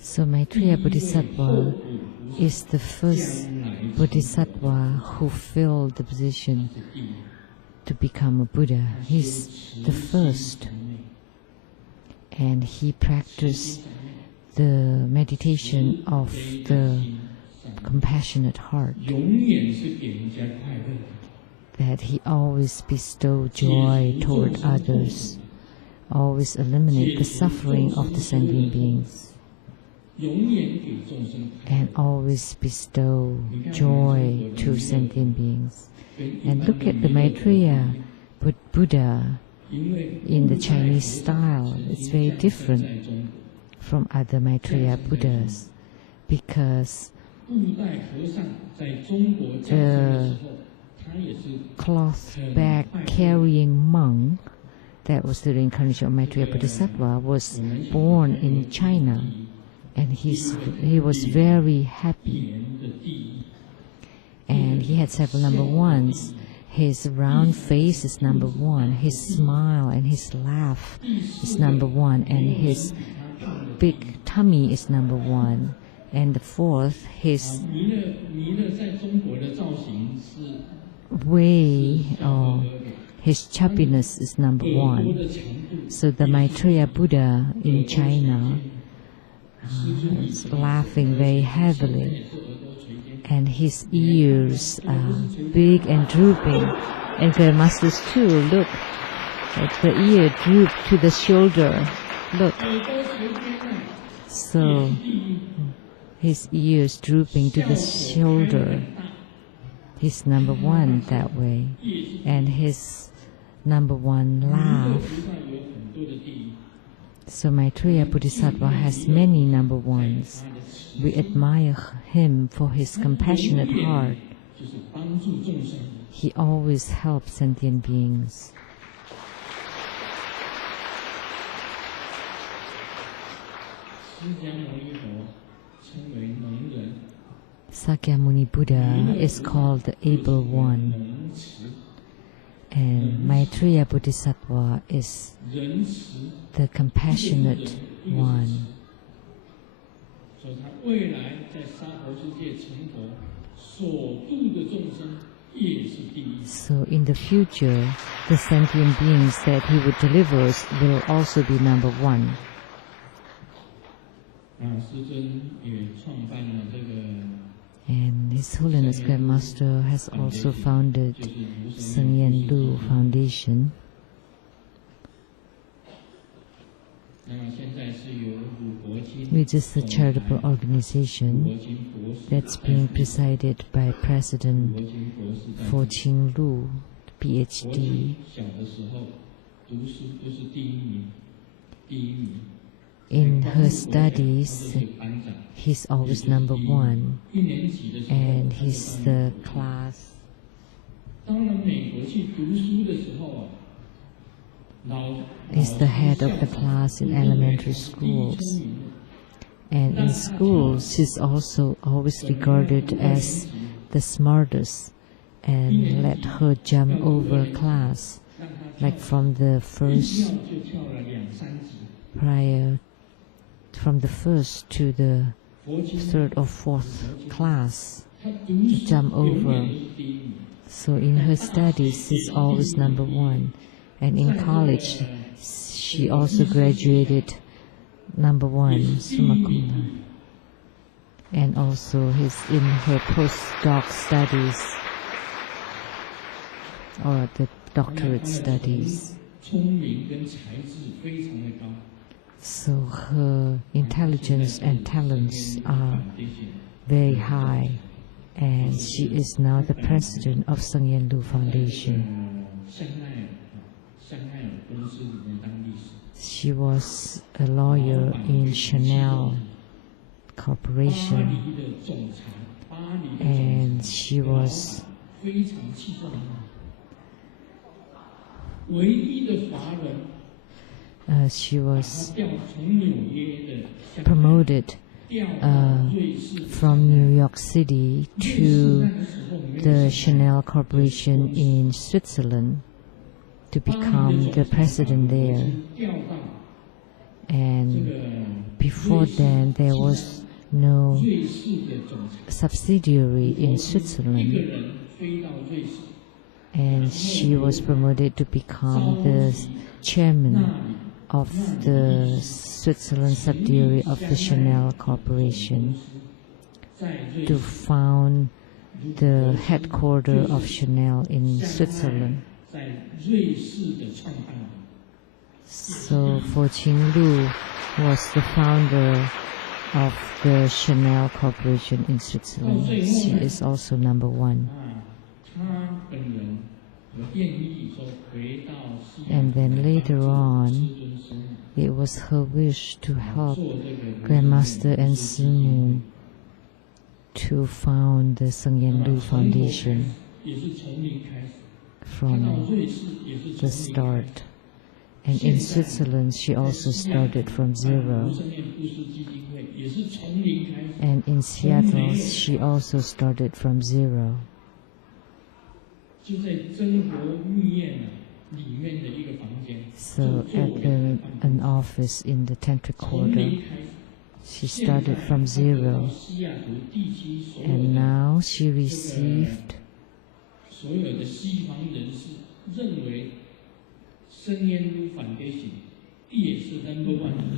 So Maitreya Bodhisattva is the first Bodhisattva who filled the position to become a Buddha. He's the first. And he practiced the meditation of the compassionate heart, that he always bestow joy toward others, always eliminate the suffering of the sentient beings, and always bestow joy to sentient beings. And look at the Maitreya Buddha in the Chinese style. It's very different from other Maitreya Buddhas, because the cloth bag carrying monk that was the reincarnation of Maitreya Bodhisattva was born in China, and he was very happy, and he had several number ones. His round face is number one, his smile and his laugh is number one, and his big tummy is number one. And the fourth, his way or his chubbiness is number one. So the Maitreya Buddha in China is laughing very heavily, and his ears are big and drooping. And grandmasters too, look, the ear droop to the shoulder. Look. So his ears drooping to the shoulder. He's number one that way. And his number one laugh. So Maitreya Bodhisattva has many number ones. We admire him for his compassionate heart. He always helps sentient beings. Sakyamuni Buddha is called the able one, and Maitreya Bodhisattva is the compassionate one. So in the future, the sentient beings that he would deliver will also be number one. And His Holiness Grandmaster has also founded Sheng-yen Lu Foundation. Which is a charitable organization that's being presided by President Fo-Ching Lu, PhD. In her studies, he's always number one, and he's the class. He's the head of the class in elementary schools. And in schools, he's also always regarded as the smartest, and let her jump over class, like from the first from the first to the third or fourth class, jump over. So in her studies, she's always number one. And in college, she also graduated number one, summa cum laude. And also he's in her postdoc studies, or the doctorate studies. So her intelligence and talents are very high, and she is now the president of Sheng-yen Lu Foundation. She was a lawyer in Chanel Corporation, and she was promoted from New York City to the Chanel Corporation in Switzerland. to become the president there. And before then, there was no subsidiary in Switzerland. And she was promoted to become the chairman of the Switzerland subsidiary of the Chanel Corporation, to found the headquarters of Chanel in Switzerland. So Fo Qinglu was the founder of the Chanel Corporation in Switzerland. She is also number one. And then later on, it was her wish to help Grandmaster and Simu to found the Sheng-yen Lu Foundation from the start. And in Switzerland, she also started from zero. And in Seattle, she also started from zero. So at an office in the Tantra quarter, she started from zero. And now she received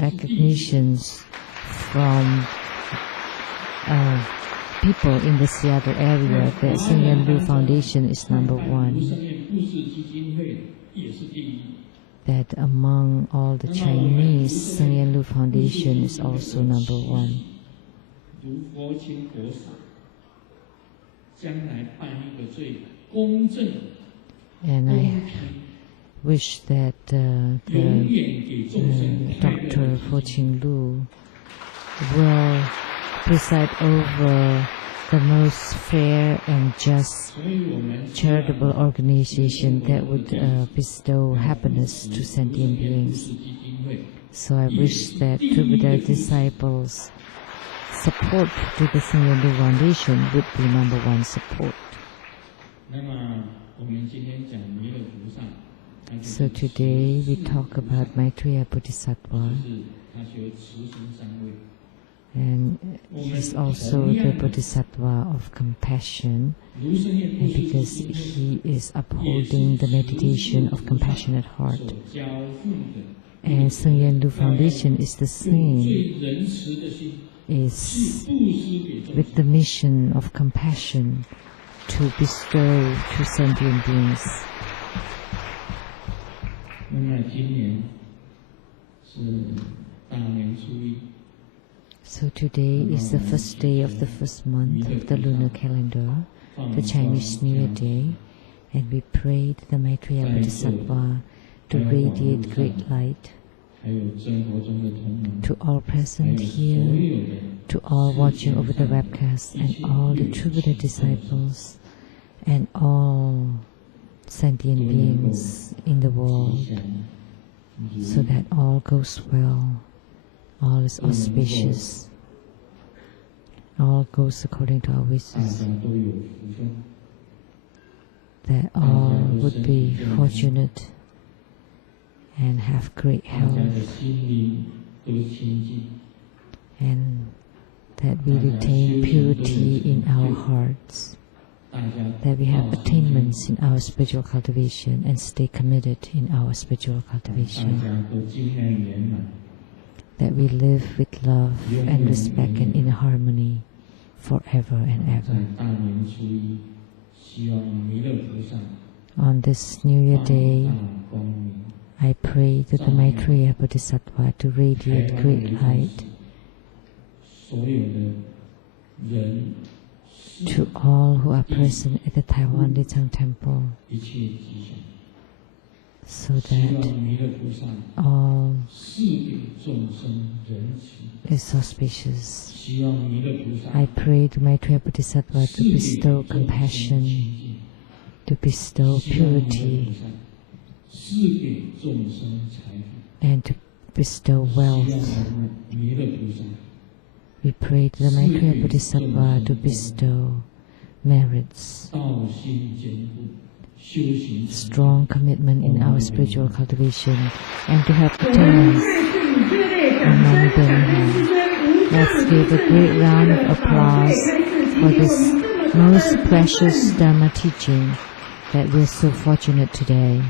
recognitions from people in the Seattle area that Sheng-yen Lu Foundation is number one. That among all the Chinese, Sheng-yen Lu Foundation is also number one. And I wish that Dr. Fo Qinglu will preside over the most fair and just charitable organization that would bestow happiness to sentient beings. So I wish that True Buddha disciples' support to the Sheng-yen Lu Foundation would be number one support. So today we talk about Maitreya Bodhisattva, and he's also the Bodhisattva of compassion, and because he is upholding the meditation of compassionate heart. And Sheng-yen Lu Foundation is the same, is with the mission of compassion to bestow to sentient beings. So today is the first day of the first month of the lunar calendar, the Chinese New Year Day, and we pray to the Maitreya Bodhisattva to radiate great light to all present here, to all watching over the webcast, and all the True Buddha disciples, and all sentient beings in the world, so that all goes well, all is auspicious, all goes according to our wishes, that all would be fortunate and have great health, and that we retain purity in our hearts, that we have attainments in our spiritual cultivation and stay committed in our spiritual cultivation, that we live with love and respect and in harmony forever and ever. On this New Year Day, I pray to the Maitreya Bodhisattva to radiate great light to all who are present at the Taiwan Lian Temple, so that all is auspicious. I pray to Maitreya Bodhisattva to bestow compassion, to bestow purity, and to bestow wealth. We pray to the Maitreya Bodhisattva to bestow merits, strong commitment in our spiritual cultivation and to have talents among them. Let's give a great round of applause for this most precious Dharma teaching that we're so fortunate today.